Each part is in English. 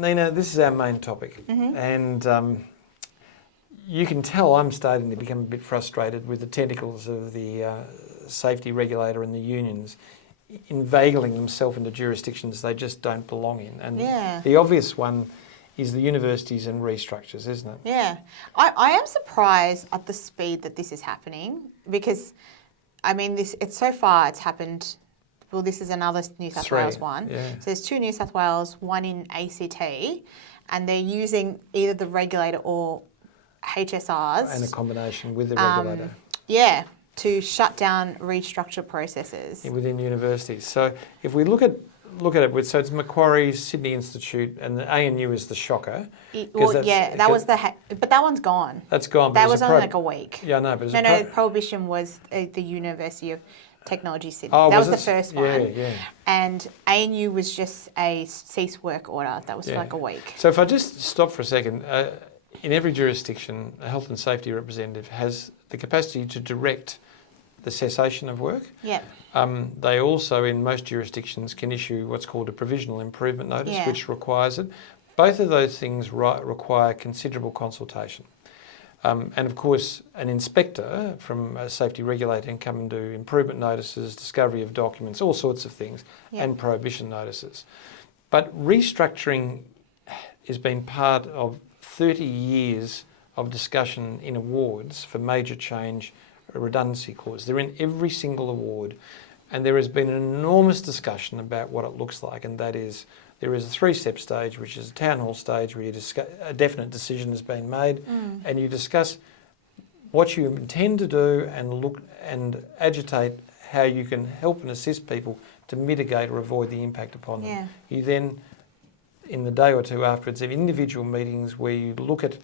Nina, this is our main topic, and you can tell I'm starting to become a bit frustrated with the tentacles of the safety regulator and the unions inveigling themselves into jurisdictions they just don't belong in. And the obvious one is the universities and restructures, isn't it? Yeah. I am surprised at the speed that this is happening because, I mean, it's happened. Well, this is another New South Wales one. Yeah. So there's 2 New South Wales, 1 in ACT, and they're using either the regulator or HSRs. And a combination with the regulator. Yeah, to shut down restructure processes. Within universities. So if we look at it, so it's Macquarie, Sydney Institute, and the ANU is the shocker. But that one's gone. That's gone. That was only like a week. Yeah, I know, but Prohibition was the University of Technology Sydney. Oh, that was the first one. Yeah. And ANU was just a cease work order. That was for like a week. So if I just stop for a second, in every jurisdiction, a health and safety representative has the capacity to direct the cessation of work. Yeah. They also, in most jurisdictions, can issue what's called a provisional improvement notice, which requires it. Both of those things require considerable consultation. And of course, an inspector from a safety regulator can come and do improvement notices, discovery of documents, all sorts of things, and prohibition notices. But restructuring has been part of 30 years of discussion in awards for major change redundancy clause. They're in every single award, and there has been an enormous discussion about what it looks like, and that is there is a 3-step stage, which is a town hall stage where you discuss, a definite decision has been made, and you discuss what you intend to do and look and agitate how you can help and assist people to mitigate or avoid the impact upon them. You then, in the day or two afterwards, have individual meetings where you look at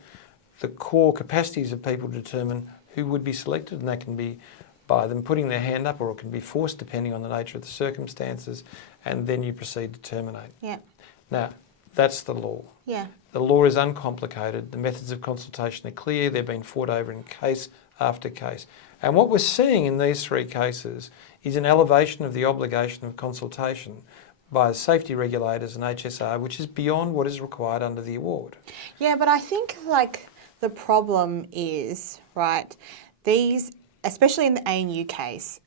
the core capacities of people to determine who would be selected, and that can be by them putting their hand up, or it can be forced depending on the nature of the circumstances, and then you proceed to terminate. Yeah. Now, that's the law. Yeah. The law is uncomplicated. The methods of consultation are clear. They've been fought over in case after case. And what we're seeing in these 3 cases is an elevation of the obligation of consultation by safety regulators and HSR, which is beyond what is required under the award. Yeah, but I think the problem is, right, these, especially in the ANU case,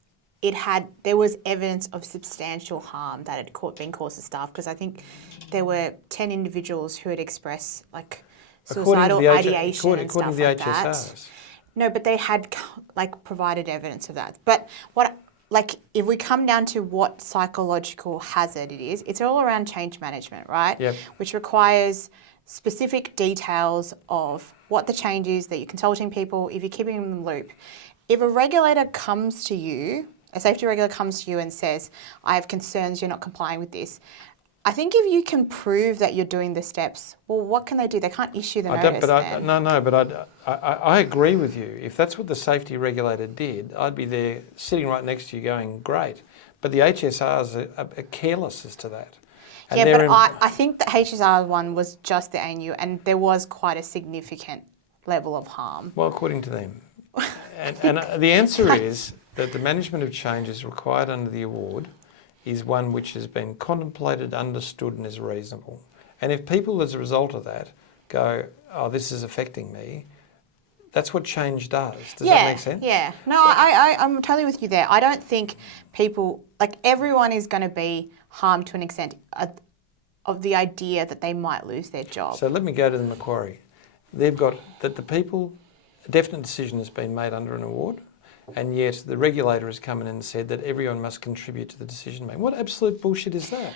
there was evidence of substantial harm that had been caused to staff, because I think there were 10 individuals who had expressed suicidal ideation and stuff like that. No, but they had provided evidence of that. But if we come down to what psychological hazard it is, it's all around change management, right? Yep. Which requires specific details of what the change is, that you're consulting people, if you're keeping them in the loop. If a regulator comes to you, a safety regulator comes to you and says, I have concerns, you're not complying with this, I think if you can prove that you're doing the steps, well, what can they do? They can't issue the notice then. I agree with you. If that's what the safety regulator did, I'd be there sitting right next to you going, great. But the HSRs are careless as to that. And yeah, but I think the HSR one was just the ANU, and there was quite a significant level of harm. Well, according to them. and the answer is that the management of change is required under the award is one which has been contemplated, understood and is reasonable. And if people as a result of that go, oh, this is affecting me, that's what change does. Does that make sense? Yeah. No, I'm totally with you there. I don't think people, everyone is going to be harmed to an extent of the idea that they might lose their job. So let me go to the Macquarie. They've got that the people, a definite decision has been made under an award, and yet the regulator has come in and said that everyone must contribute to the decision making. What absolute bullshit is that?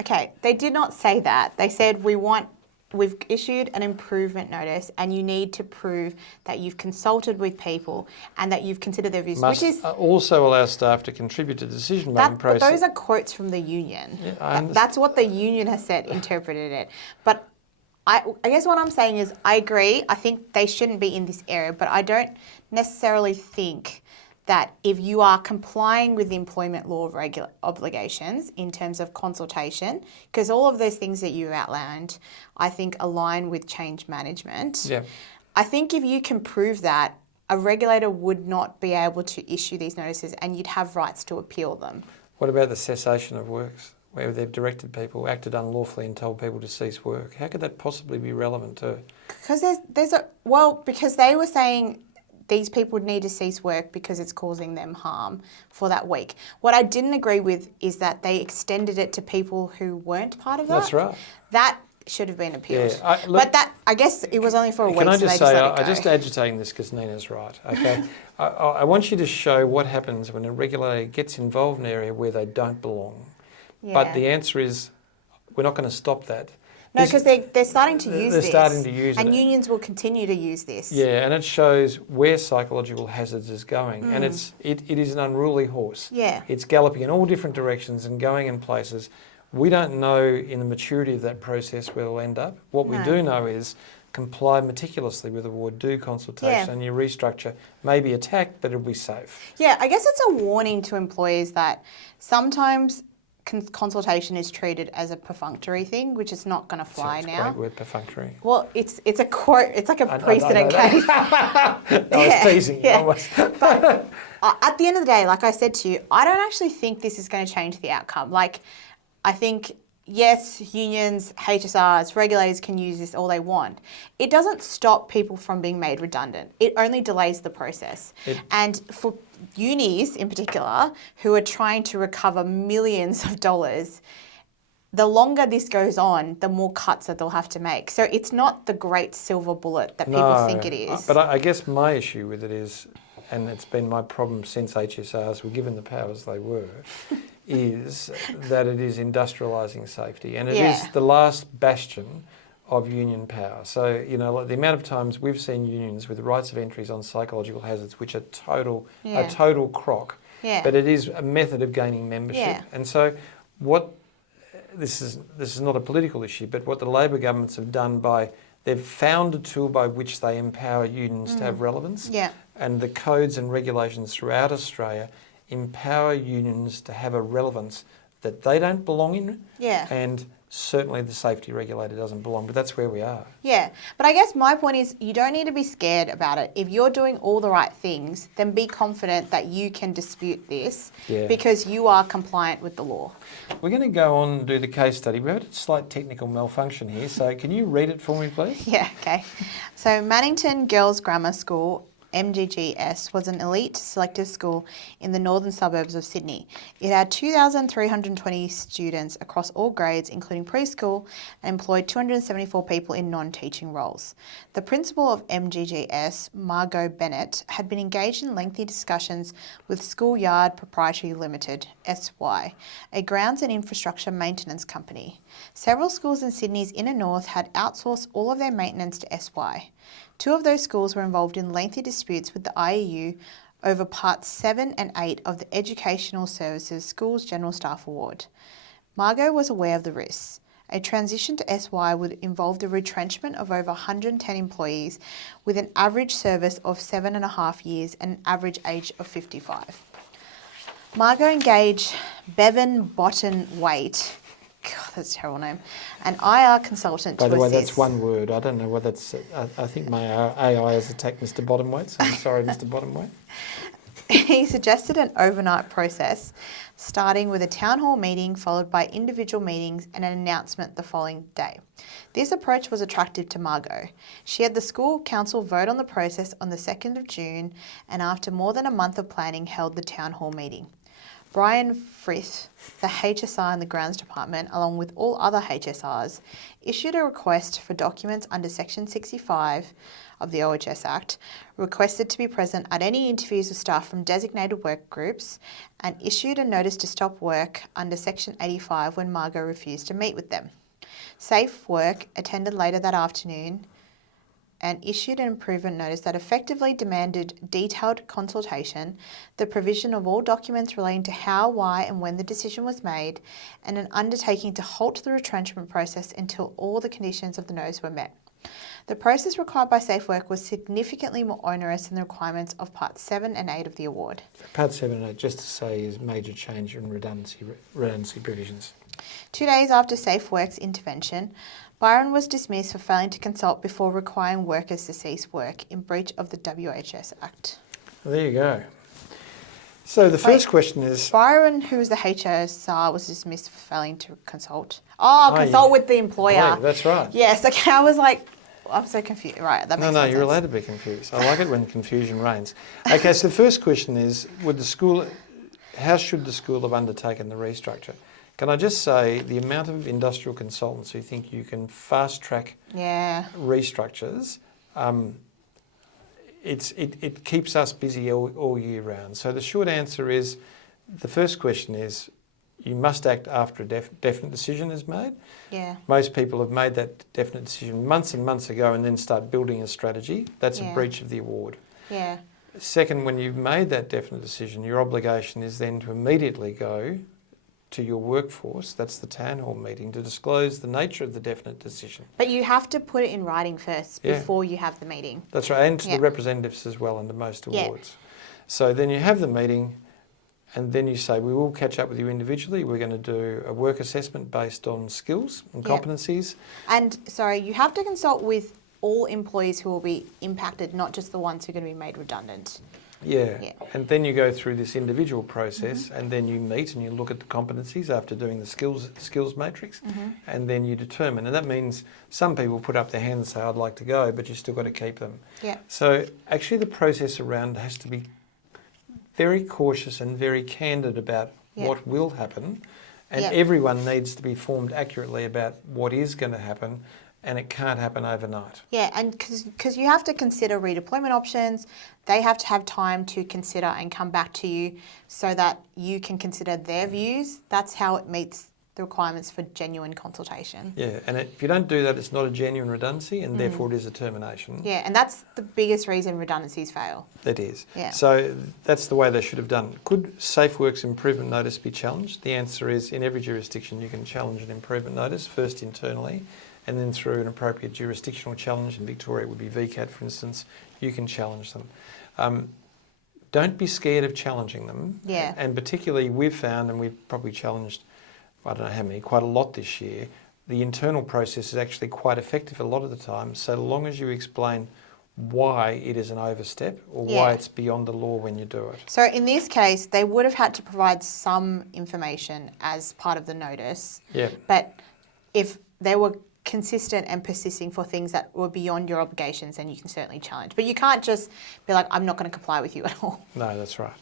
Okay, they did not say that. They said we've issued an improvement notice and you need to prove that you've consulted with people and that you've considered their views. Must which is also allow staff to contribute to the decision-making process. But those are quotes from the union. Yeah, that's what the union has said, interpreted it. But I guess what I'm saying is I agree. I think they shouldn't be in this area, but I don't necessarily think that if you are complying with the employment law obligations in terms of consultation, because all of those things that you outlined, I think align with change management. Yeah. I think if you can prove that, a regulator would not be able to issue these notices and you'd have rights to appeal them. What about the cessation of works? where they've directed people, acted unlawfully and told people to cease work. How could that possibly be relevant to... Because they were saying these people need to cease work because it's causing them harm for that week. What I didn't agree with is that they extended it to people who weren't part of that. That's right. That should have been appealed. Yeah, I guess it was only for a week, can I so just they say, just let it go. I'm just agitating this because Nina's right, okay? I want you to show what happens when a regulator gets involved in an area where they don't belong. Yeah. But the answer is, we're not going to stop that. No, because they're starting to use this. They're starting to use it. And unions will continue to use this. Yeah, and it shows where psychological hazards is going. And it is an unruly horse. Yeah. It's galloping in all different directions and going in places. We don't know in the maturity of that process where it'll end up. What we do know is comply meticulously with the award, do consultation, and your restructure may be attacked, but it'll be safe. Yeah, I guess it's a warning to employers that sometimes consultation is treated as a perfunctory thing, which is not going to fly That's now. a great word, perfunctory. Well, it's a court. It's like a precedent case. I was teasing you almost. But at the end of the day, like I said to you, I don't actually think this is going to change the outcome. Like, I think, yes, unions, HSRs, regulators can use this all they want. It doesn't stop people from being made redundant. It only delays the process. And for unis in particular, who are trying to recover millions of dollars, the longer this goes on, the more cuts that they'll have to make. So it's not the great silver bullet that people think it is. But I guess my issue with it is, and it's been my problem since HSRs were given the powers they were, is that it is industrialising safety, and it is the last bastion of union power. So, you know, like the amount of times we've seen unions with rights of entries on psychological hazards, which are a total crock, but it is a method of gaining membership. And so this is not a political issue, but what the Labor governments have done they've found a tool by which they empower unions to have relevance, and the codes and regulations throughout Australia empower unions to have a relevance that they don't belong in, and certainly the safety regulator doesn't belong, but that's where we are. Yeah, but I guess my point is you don't need to be scared about it. If you're doing all the right things, then be confident that you can dispute this because you are compliant with the law. We're going to go on and do the case study. We had a slight technical malfunction here, so can you read it for me, please? Yeah, okay. So Mannington Girls Grammar School, MGGS, was an elite selective school in the northern suburbs of Sydney. It had 2,320 students across all grades, including preschool, and employed 274 people in non-teaching roles. The principal of MGGS, Margot Bennett, had been engaged in lengthy discussions with Schoolyard Proprietary Limited, SY, a grounds and infrastructure maintenance company. Several schools in Sydney's inner north had outsourced all of their maintenance to SY. Two of those schools were involved in lengthy disputes with the IEU over Parts 7 and 8 of the Educational Services Schools General Staff Award. Margot was aware of the risks. A transition to SY would involve the retrenchment of over 110 employees with an average service of 7.5 years and an average age of 55. Margot engaged Bevan Botten Waite, God, that's a terrible name, an IR consultant to assist. By the way, that's one word. I don't know whether it's... I think my AI has attacked Mr. Bottomweight, so I'm sorry, Mr. Bottomweight. He suggested an overnight process, starting with a town hall meeting followed by individual meetings and an announcement the following day. This approach was attractive to Margot. She had the school council vote on the process on the 2nd of June, and after more than a month of planning, held the town hall meeting. Brian Frith, the HSR in the Grounds Department, along with all other HSRs, issued a request for documents under Section 65 of the OHS Act, requested to be present at any interviews with staff from designated work groups, and issued a notice to stop work under Section 85 when Margot refused to meet with them. SafeWork attended later that afternoon and issued an improvement notice that effectively demanded detailed consultation, the provision of all documents relating to how, why and when the decision was made, and an undertaking to halt the retrenchment process until all the conditions of the notice were met. The process required by SafeWork was significantly more onerous than the requirements of Parts 7 and 8 of the award. Part 7 and 8, just to say, is major change in redundancy provisions. 2 days after SafeWork's intervention, Byron was dismissed for failing to consult before requiring workers to cease work in breach of the WHS Act. Well, there you go. So the first question is... Byron, who was the HSR, was dismissed for failing to consult. Consult with the employer. Yeah, that's right. Yes, okay, I was like, I'm so confused. Right, that makes No, sense. you're allowed to be confused. I like it when confusion reigns. Okay, so the first question is, how should the school have undertaken the restructure? Can I just say the amount of industrial consultants who think you can fast-track restructures, it keeps us busy all year round. So the short answer is, the first question is, you must act after a definite decision is made. Yeah. Most people have made that definite decision months and months ago and then start building a strategy. That's a breach of the award. Yeah. Second, when you've made that definite decision, your obligation is then to immediately go to your workforce, that's the town hall meeting, to disclose the nature of the definite decision. But you have to put it in writing first before you have the meeting. That's right, and to the representatives as well under most awards. So then you have the meeting and then you say, we will catch up with you individually. We're going to do a work assessment based on skills and competencies. And, sorry, you have to consult with all employees who will be impacted, not just the ones who are going to be made redundant. Yeah, and then you go through this individual process and then you meet and you look at the competencies after doing the skills matrix and then you determine. And that means some people put up their hand and say, I'd like to go, but you've still got to keep them. Yeah. So actually the process around has to be very cautious and very candid about what will happen, and everyone needs to be informed accurately about what is going to happen, and it can't happen overnight. Yeah, and because you have to consider redeployment options, they have to have time to consider and come back to you so that you can consider their views. That's how it meets the requirements for genuine consultation. Yeah, and if you don't do that, it's not a genuine redundancy, and therefore it is a termination. Yeah, and that's the biggest reason redundancies fail. It is. Yeah. So that's the way they should have done it. Could SafeWork's improvement notice be challenged? The answer is, in every jurisdiction you can challenge an improvement notice, first internally, and then through an appropriate jurisdictional challenge. In Victoria it would be VCAT, for instance, you can challenge them. Don't be scared of challenging them. Yeah. And particularly we've found, and we've probably challenged, I don't know how many, quite a lot this year, the internal process is actually quite effective a lot of the time, so long as you explain why it is an overstep or why it's beyond the law when you do it. So in this case, they would have had to provide some information as part of the notice. Yeah. But if they were consistent and persisting for things that were beyond your obligations, then you can certainly challenge. But you can't just be like, I'm not going to comply with you at all. No, that's right.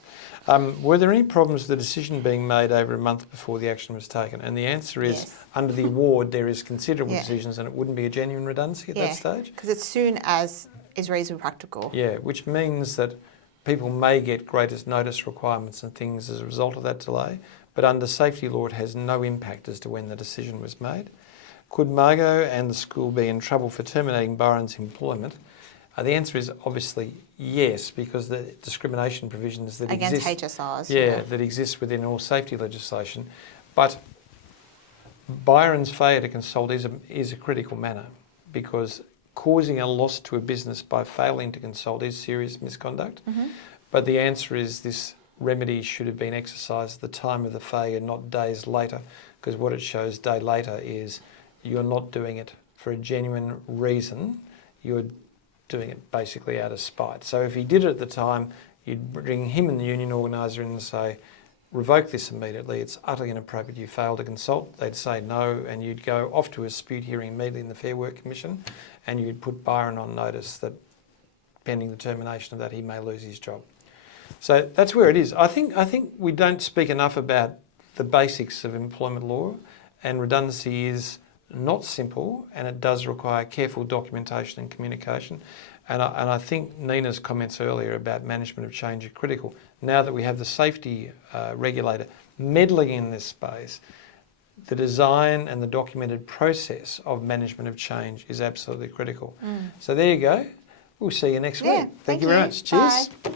Were there any problems with the decision being made over a month before the action was taken? And the answer is, under the award, there is considerable decisions and it wouldn't be a genuine redundancy at that stage. Because as soon as is reasonably practical. Yeah, which means that people may get greater notice requirements and things as a result of that delay, but under safety law it has no impact as to when the decision was made. Could Margot and the school be in trouble for terminating Byron's employment? The answer is obviously yes, because the discrimination provisions that against exist... HSRs. that exist within all safety legislation. But Byron's failure to consult is a critical matter, because causing a loss to a business by failing to consult is serious misconduct. But the answer is this remedy should have been exercised at the time of the failure, not days later, because what it shows day later is you're not doing it for a genuine reason, you're doing it basically out of spite. So if he did it at the time, you'd bring him and the union organiser in and say, revoke this immediately, it's utterly inappropriate, you failed to consult. They'd say no, and you'd go off to a dispute hearing immediately in the Fair Work Commission, and you'd put Byron on notice that pending the termination of that, he may lose his job. So that's where it is. I think we don't speak enough about the basics of employment law, and redundancy is not simple, and it does require careful documentation and communication. And I think Nina's comments earlier about management of change are critical. Now that we have the safety regulator meddling in this space, the design and the documented process of management of change is absolutely critical. So there you go. We'll see you next week. Thank you very much. Cheers. Bye.